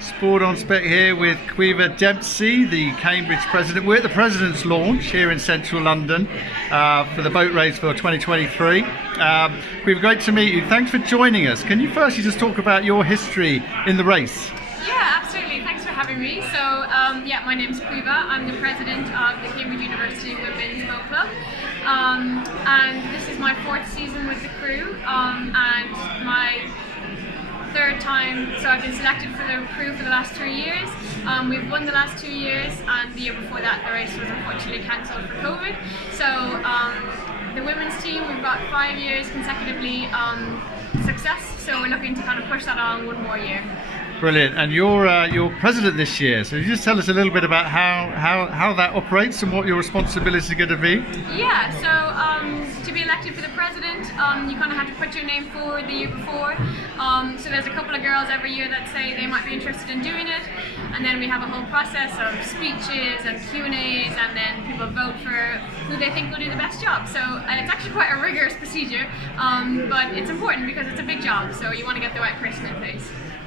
Sport on Spec here with Caoimhe Dempsey, the Cambridge president. We're at the President's launch here in central London for the boat race for 2023. Caoimhe, great to meet you. Thanks for joining us. Can you firstly just talk about your history in the race? Yeah, absolutely. Thanks for having me. So, my name's Caoimhe. I'm the president of the Cambridge University Women's Boat Club. And this is my 4th season with the crew and my 3rd time, so I've been selected for the crew for the last 3 years. We've won the last 2 years, and the year before that the race was unfortunately cancelled for COVID. So the women's team, we've got 5 years consecutively success, so we're looking to kind of push that on 1 more year. Brilliant. And you're president this year, so you just tell us a little bit about how that operates and what your responsibilities are going to be. Yeah, so to be elected for the president, you kind of have to put your name forward the year before. So there's a couple of girls every year that say they might be interested in doing it, and then we have a whole process of speeches and Q&As, and then people vote for who they think will do the best job. So it's actually quite a rigorous procedure, but it's important because it's a big job, so you want to get the right person in place.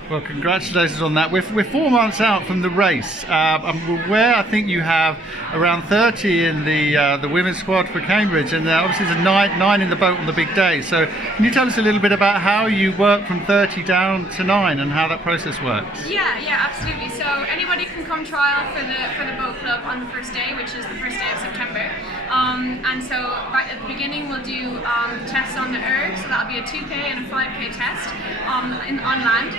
Well, congratulations on that. We're 4 months out from the race. I'm aware, I think you have around 30 in the women's squad for Cambridge, and obviously there's nine in the boat on the big day. So can you tell us a little bit about how you work from 30 down to 9 and how that process works? Yeah, absolutely. So anybody can come trial for the boat club on the first day, which is the first day of September. And so right at the beginning we'll do tests on the erg, so that'll be a 2K and a 5K test on land.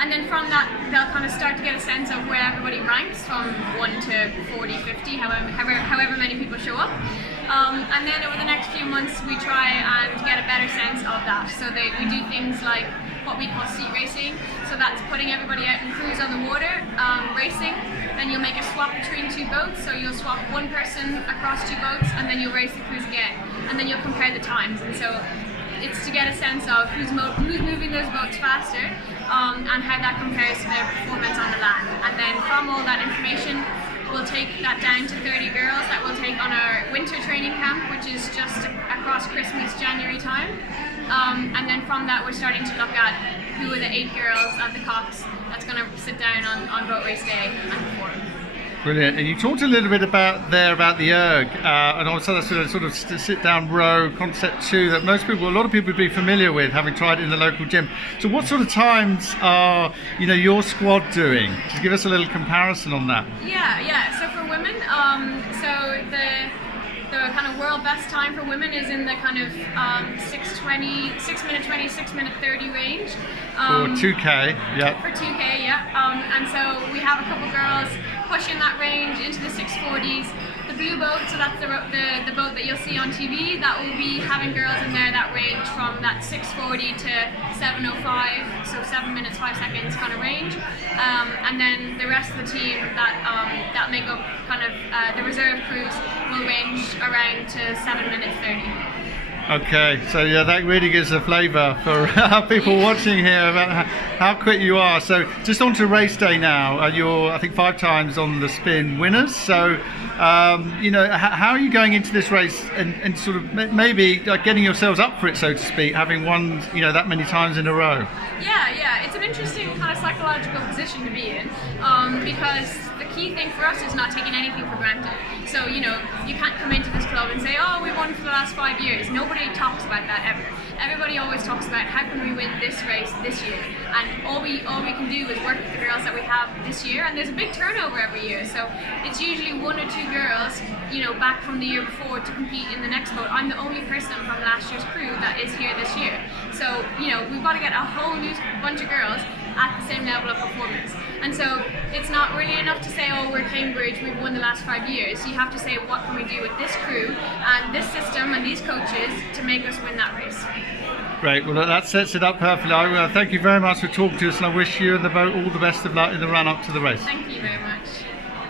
And then from that, they'll kind of start to get a sense of where everybody ranks from 1 to 40, 50, however many people show up. And then over the next few months, we try and get a better sense of that. So we do things like what we call seat racing. So that's putting everybody out in crews on the water, racing. Then you'll make a swap between 2 boats. So you'll swap 1 person across 2 boats, and then you'll race the crews again. And then you'll compare the times. And so it's to get a sense of who's moving those boats faster, and how that compares to their performance on the land. And then from all that information, we'll take that down to 30 girls that we'll take on our winter training camp, which is just across Christmas, January time. And then from that, we're starting to look at who are the 8 girls at the Cox that's going to sit down on boat race day and perform. Brilliant. And you talked a little bit about the erg, and also that sort of sit-down row concept too, that a lot of people would be familiar with, having tried it in the local gym. So what sort of times are your squad doing? Just give us a little comparison on that. Yeah. So for women, so the kind of world best time for women is in the kind of 6:20, 6:20, 6:30 range. For 2K, yeah. For 2K, yeah. And so we have a couple girls pushing that range into the 6:40s. The blue boat, so that's the boat that you'll see on TV, that will be having girls in there that range from that 6:40 to 7:05, so 7 minutes 5 seconds kind of range. And then the rest of the team that make up kind of the reserve crews will range around to 7 minutes 30. Okay, so yeah, that really gives a flavour for people watching here about how quick you are. So just on to race day now. You're, I think, 5 times on the spin winners. So, how are you going into this race and sort of maybe getting yourselves up for it, so to speak, having won, that many times in a row? Yeah, it's an interesting kind of psychological position to be in, because the key thing for us is not taking anything for granted. So, you can't come into this club and say, oh, we won for the last 5 years. Nobody talks about that ever. Everybody always talks about how can we win this race this year, and all we can do is work with the girls that we have this year, and there's a big turnover every year, so it's usually 1 or 2 girls back from the year before to compete in the next boat. I'm the only person from last year's crew that is here this year, so we've got to get a whole new bunch of girls at the same level of performance. And so it's not really enough to say, oh, we're Cambridge, we've won the last 5 years. You have to say, what can we do with this crew and this system and these coaches to make us win that race? Great, well that sets it up perfectly. Thank you very much for talking to us, and I wish you and the boat all the best of luck in the run up to the race. Thank you very much.